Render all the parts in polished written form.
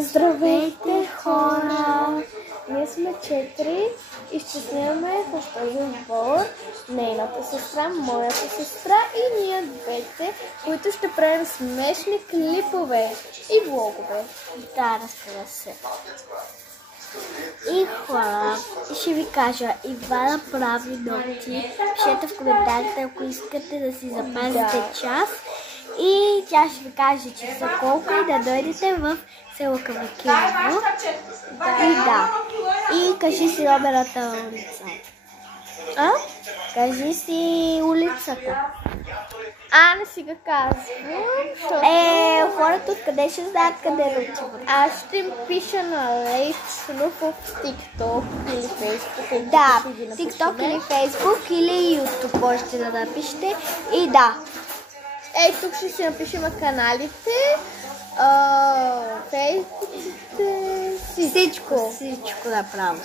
Здравейте, хора! Ние сме 4 и ще снимаме в този сбор нейната сестра, моята сестра и ние двете, които ще правим смешни клипове и влогове. Да, разбира се. И хора, ще ви кажа, Ивана прави ногти. Пишете в коментарите, ако искате да си запазите час. И тя ще ви каже, че за колко и да дойдете в село Кавакиново. И кажи си номерата на улица. Кажи си улицата. Не си го казвам. Хората откъде ще знаят къде да отиват? Аз ще им пиша на лично в TikTok или Facebook. Да, TikTok или Facebook или YouTube можете да напишете. И да. Тук ще си напишем на каналите, фейсбуците, Всичко направо.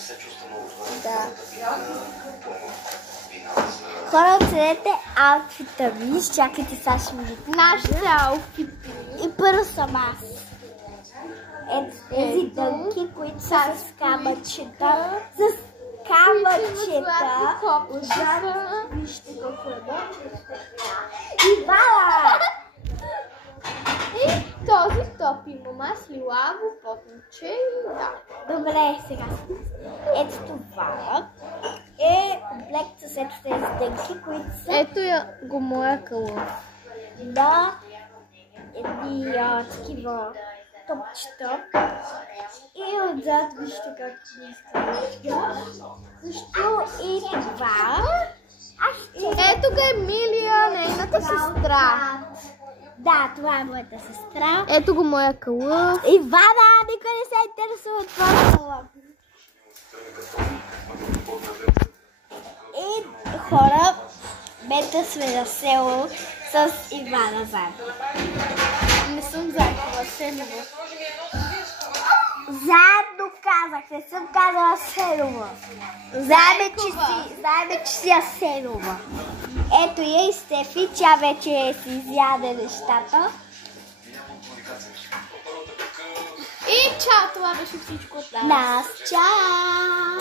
Да. Хора, оценете аутфита ми. Чакайте, сега ще видите нашите аутфити. И първо съм аз. Ето тези дънки, които са с камъчета. С камъчета. Ужасно. Вижте колко е добре. И вала! И този топ има маслилаво, потниче и да. Добре, сега. Ето това е комплект с ето тези дънки, които са... Ето я го моя кълъв. Да, едни такива топчета. И отзад вижте как ми изглежда. Също и това. Ето ga Емилия, нейната сестра. Да, това е моята сестра. Ето го моя кълъв. Ивана, никой не се интересува от това кълъв. И хора, бета сме на село с Ивана заедно. Не съм заедно в Сеново. Заедно казах, не съм казала Сенова. Знаеме, че си Асенова. Ето я и Стефи, тя вече си изяде нещата. И чао, това беше всичко от Нас, чао!